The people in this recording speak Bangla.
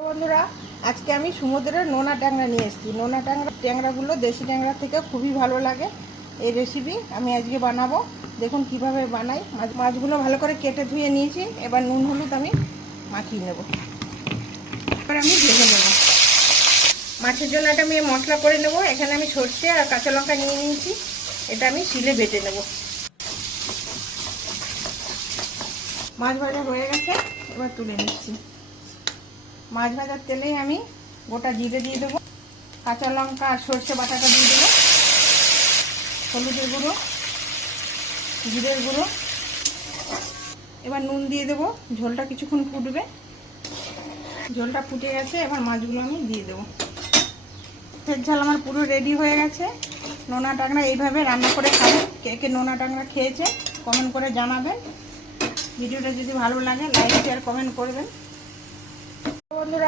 বন্ধুরা, আজকে আমি সমুদ্রের নোনা ট্যাংরা নিয়ে এসেছি। নোনা ট্যাংরাগুলো দেশি ট্যাংরা থেকে খুবই ভালো লাগে। এই রেসিপি আমি আজকে বানাবো। দেখুন কিভাবে বানাই। মাছগুলো ভালো করে কেটে ধুয়ে নিয়েছি। এবার নুন হলুদ আমি মাখিয়ে নেব। এবার আমি ভেজে নেব। মাছের জন্য এটা আমি মশলা করে নেব। এখানে আমি সর্ষে আর কাঁচা লঙ্কা নিয়ে নিয়েছি। এটা আমি শিলে বেটে নেব। মাছ ভাজা হয়ে গেছে, এবার তুলে নিচ্ছি। মাছ ভাজার তেলেই আমি গোটা জিরে দিয়ে দেবো, কাঁচা লঙ্কা আর সর্ষে বাটাটা দিয়ে দেবো, হলুদের গুঁড়ো, জিরের গুঁড়ো, এবার নুন দিয়ে দেবো। ঝোলটা কিছুক্ষণ ফুটবে। ঝোলটা ফুটে গেছে, এবার মাছগুলো আমি দিয়ে দেবো। মাছের ঝাল আমার পুরো রেডি হয়ে গেছে। নোনা ট্যাংরা এইভাবে রান্না করে খাবেন। কে কে নোনা ট্যাংরা খেয়েছে কমেন্ট করে জানাবেন। ভিডিওটা যদি ভালো লাগে লাইক শেয়ার কমেন্ট করবেন। বন্ধুরা,